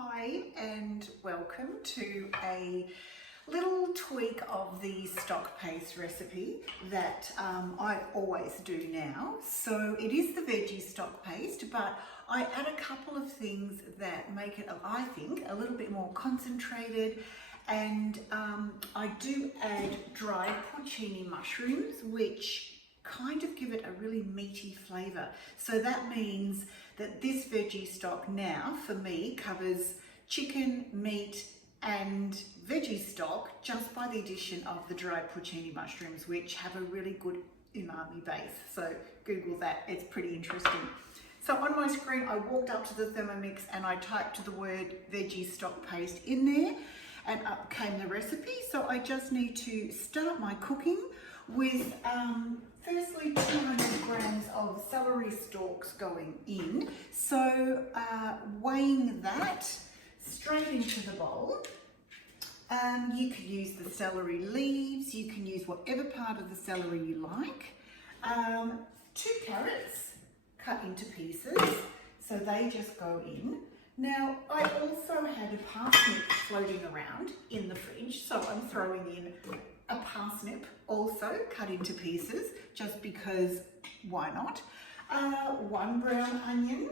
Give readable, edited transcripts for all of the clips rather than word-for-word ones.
Hi and welcome to a little tweak of the stock paste recipe that I always do now. So it is the veggie stock paste, but I add a couple of things that make it, I think, a little bit more concentrated. And I do add dried porcini mushrooms, which kind of give it a really meaty flavour. So that means that this veggie stock now, for me, covers chicken, meat and veggie stock just by the addition of the dried porcini mushrooms, which have a really good umami base. So Google that, it's pretty interesting. So on my screen, I walked up to the Thermomix and I typed the word veggie stock paste in there, and up came the recipe. So I just need to start my cooking with firstly 200 grams of celery stalks going in. So weighing that straight into the bowl. You can use the celery leaves, you can use whatever part of the celery you like. 2 carrots cut into pieces, so they just go in. Now, I also had a parsnip floating around in the fridge, so I'm throwing in a parsnip also cut into pieces, just because why not? 1 brown onion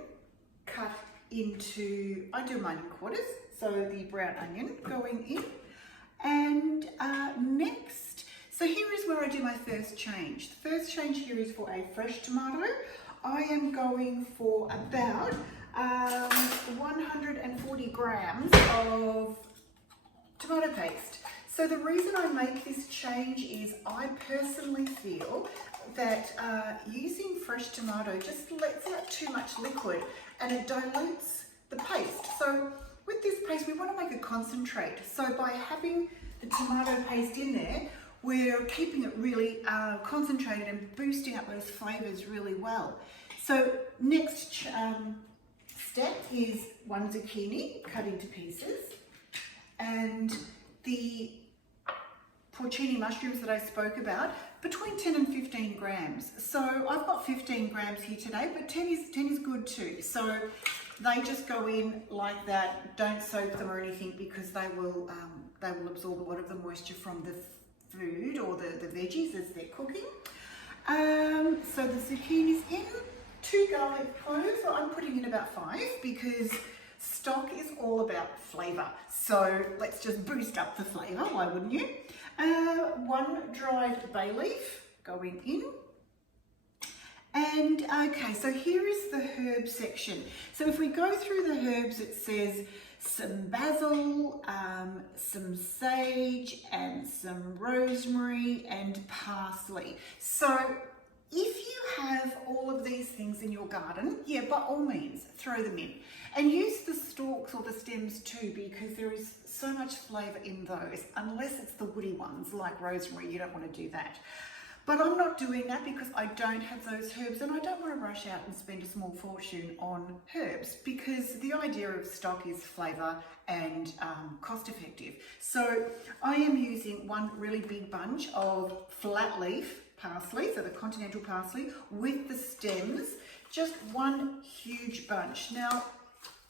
cut into, I do mine in quarters, so the brown onion going in. And next, so here is where I do my first change. The first change here is for a fresh tomato. I am going for about 140 grams of tomato paste. So the reason I make this change is I personally feel that using fresh tomato just lets out too much liquid and it dilutes the paste. So with this paste, we want to make a concentrate. So by having the tomato paste in there, we're keeping it really concentrated and boosting up those flavours really well. So next step is 1 zucchini cut into pieces, and the porcini mushrooms that I spoke about, between 10 and 15 grams. So I've got 15 grams here today, but 10 is good too. So they just go in like that. Don't soak them or anything, because they will absorb a lot of the moisture from the food or the veggies as they're cooking. So the zucchini's in. 2 garlic cloves, so I'm putting in about 5 because stock is all about flavour. So let's just boost up the flavour, why wouldn't you? 1 dried bay leaf going in. And okay, so here is the herb section. So if we go through the herbs, it says some basil, some sage and some rosemary and parsley. So if you have all of these things in your garden, yeah, by all means, throw them in. And use the stalks or the stems too, because there is so much flavour in those, unless it's the woody ones like rosemary, you don't want to do that. But I'm not doing that because I don't have those herbs, and I don't want to rush out and spend a small fortune on herbs, because the idea of stock is flavour and cost effective. So I am using 1 really big bunch of flat leaf parsley, so the continental parsley with the stems, just 1 huge bunch. Now,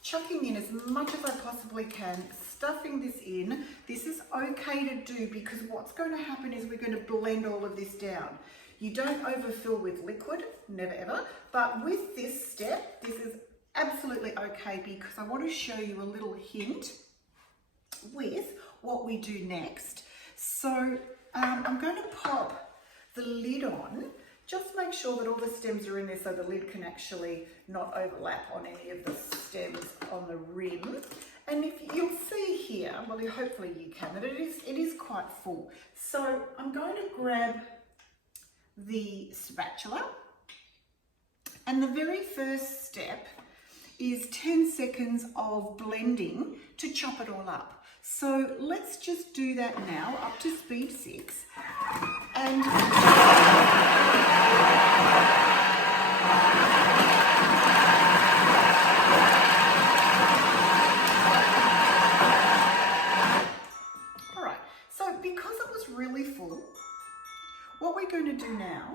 chucking in as much as I possibly can, stuffing this in. This is okay to do because what's going to happen is we're going to blend all of this down. You don't overfill with liquid, never ever, but with this step, this is absolutely okay, because I want to show you a little hint with what we do next. So I'm going to pop the lid on. Just make sure that all the stems are in there so the lid can actually not overlap on any of the stems on the rim. And if you'll see here, well, hopefully you can, that it is quite full. So I'm going to grab the spatula, and the very first step is 10 seconds of blending to chop it all up. So let's just do that now, up to speed 6. And all right, so because it was really full, what we're going to do now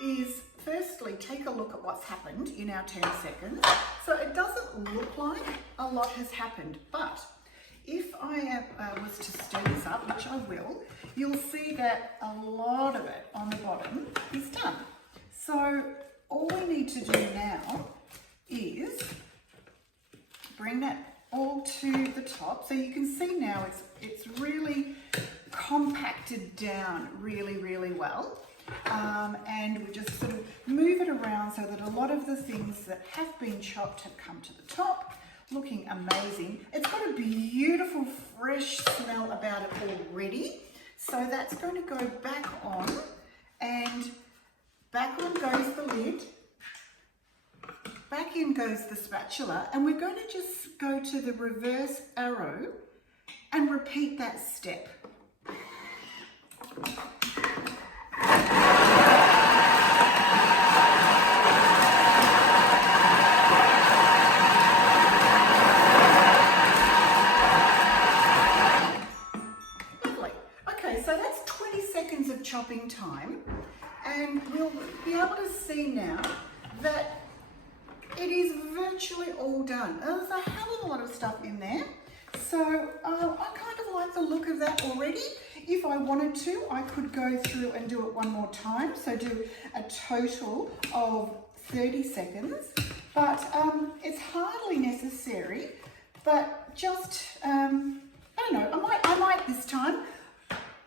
is firstly take a look at what's happened in our 10 seconds. So it doesn't look like a lot has happened. But if I was to stir this up, which I will, you'll see that a lot of it on the bottom is done. So all we need to do now is bring that all to the top. So you can see now it's really compacted down really, really well. And we just sort of move it around so that a lot of the things that have been chopped have come to the top, looking amazing. It's got a beautiful fresh smell about it already. So that's going to go back on, and back on goes the lid, back in goes the spatula, and we're going to just go to the reverse arrow and repeat that step. Chopping time, and we'll be able to see now that it is virtually all done. There's a hell of a lot of stuff in there, so I kind of like the look of that already. If I wanted to, I could go through and do it one more time, so do a total of 30 seconds, but it's hardly necessary, but just I don't know, I might this time,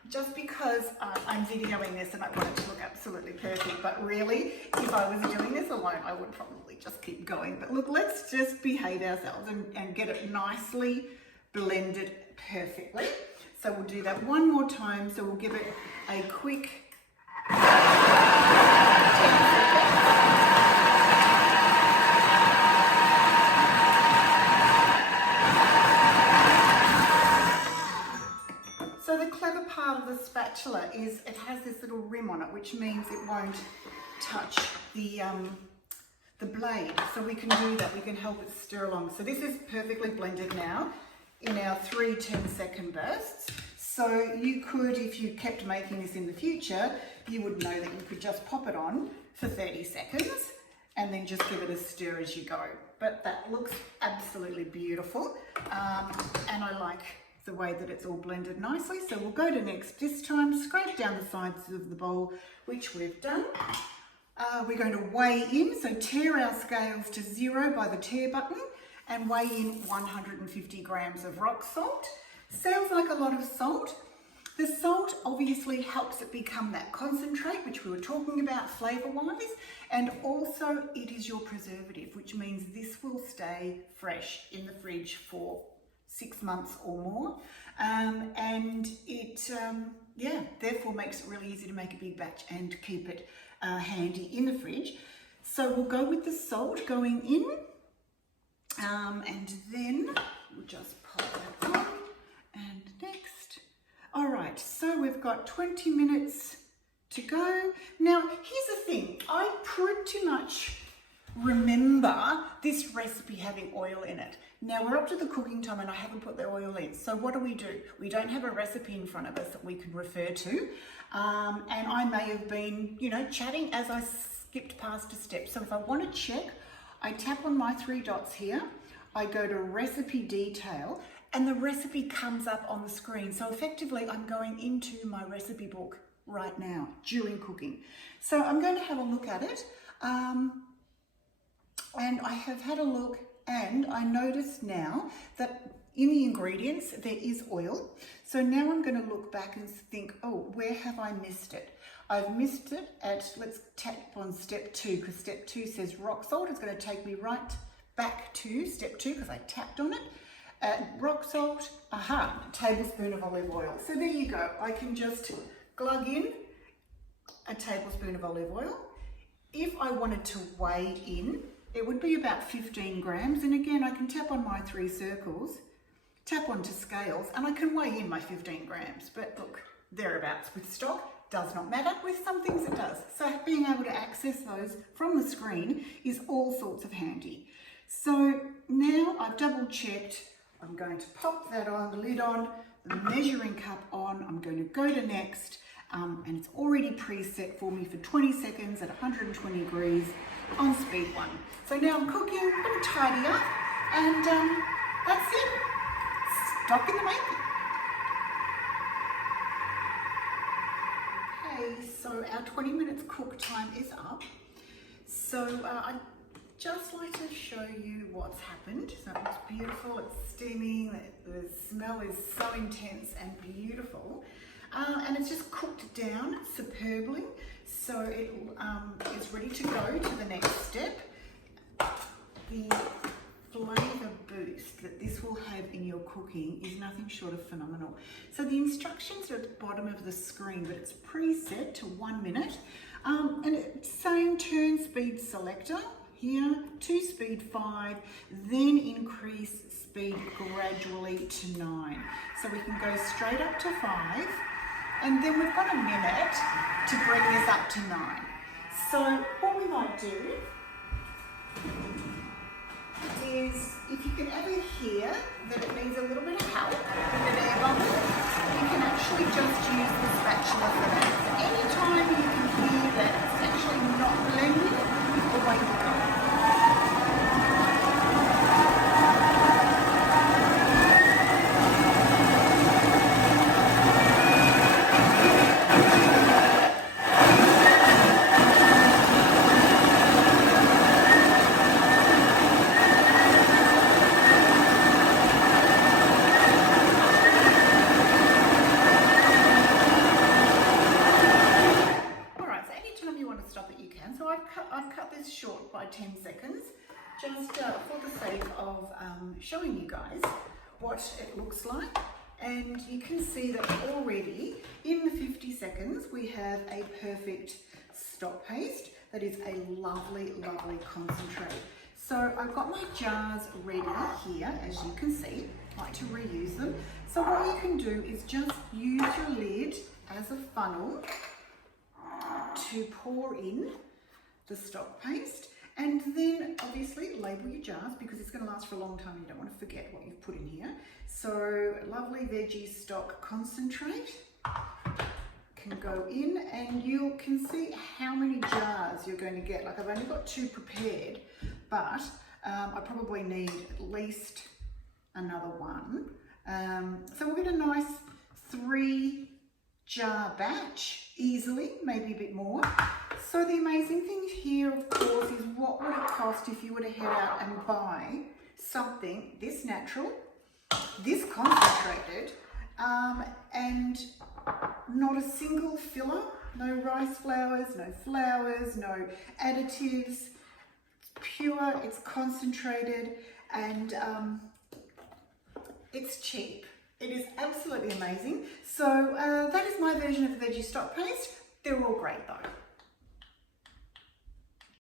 just because I'm videoing this and I want it to look absolutely perfect. But really, if I was doing this alone, I would probably just keep going. But look, let's just behave ourselves and get it nicely blended perfectly. So we'll do that one more time. So we'll give it a quick 10 seconds. So the clever part of the spatula is it has this little rim on it, which means it won't touch the blade. So we can do that, we can help it stir along. So this is perfectly blended now in our 3 10-second bursts. So you could, if you kept making this in the future, you would know that you could just pop it on for 30 seconds and then just give it a stir as you go. But that looks absolutely beautiful, and I like the way that it's all blended nicely. So we'll go to next this time, scrape down the sides of the bowl, which we've done. We're going to weigh in, so tear our scales to 0 by the tear button and weigh in 150 grams of rock salt. Sounds like a lot of salt. The salt obviously helps it become that concentrate, which we were talking about flavour-wise, and also it is your preservative, which means this will stay fresh in the fridge for 6 months or more, and it therefore makes it really easy to make a big batch and keep it handy in the fridge. So we'll go with the salt going in, and then we'll just pop that on, and next. All right, so we've got 20 minutes to go. Now here's the thing, I pretty much remember this recipe having oil in it. Now we're up to the cooking time and I haven't put the oil in. So what do? We don't have a recipe in front of us that we can refer to. And I may have been, chatting as I skipped past a step. So if I want to check, I tap on my 3 dots here. I go to recipe detail and the recipe comes up on the screen. So effectively I'm going into my recipe book right now during cooking. So I'm going to have a look at it. And I have had a look, and I notice now that in the ingredients there is oil. So now I'm going to look back and think, oh, where have I missed it? I've missed it at, let's tap on step 2, because step 2 says rock salt. It's going to take me right back to step 2 because I tapped on it. Rock salt, a tablespoon of olive oil. So there you go. I can just glug in a tablespoon of olive oil. If I wanted to weigh in, it would be about 15 grams. And again, I can tap on my 3 circles, tap onto scales, and I can weigh in my 15 grams. But look, thereabouts with stock, does not matter. With some things it does. So being able to access those from the screen is all sorts of handy. So now I've double checked. I'm going to pop that on, the lid on, the measuring cup on. I'm going to go to next. And it's already preset for me for 20 seconds at 120 degrees on speed 1. So now I'm cooking, I'm going to tidy up, and That's it. Stock in the making. Okay, so our 20 minutes cook time is up. So I'd just like to show you what's happened. So it looks beautiful, it's steaming, the smell is so intense and beautiful. And it's just cooked down superbly. So it is ready to go to the next step. The flavour boost that this will have in your cooking is nothing short of phenomenal. So the instructions are at the bottom of the screen, but it's preset to 1 minute. And it's same turn speed selector here, to speed 5, then increase speed gradually to 9. So we can go straight up to 5, and then we've got a minute to bring this up to 9. So what we might do is, if you can ever hear that it needs a little bit of help with an air bubble, you can actually just use the spatula for that. So anytime you can hear that it's actually not blending, away you go. So I've cut this short by 10 seconds, just for the sake of showing you guys what it looks like. And you can see that already in the 50 seconds we have a perfect stock paste that is a lovely, lovely concentrate. So I've got my jars ready here, as you can see. I like to reuse them. So what you can do is just use your lid as a funnel to pour in the stock paste, and then obviously label your jars because it's going to last for a long time. You don't want to forget what you've put in here. So lovely veggie stock concentrate can go in, and you can see how many jars you're going to get. Like, I've only got 2 prepared, but I probably need at least another 1. So we'll get a nice 3 jar batch easily, maybe a bit more. So the amazing thing here, of course, is what would it cost if you were to head out and buy something this natural, this concentrated, and not a single filler, no rice flours, no additives. It's pure, it's concentrated, and it's cheap. It is absolutely amazing. So that is my version of the veggie stock paste. They're all great though.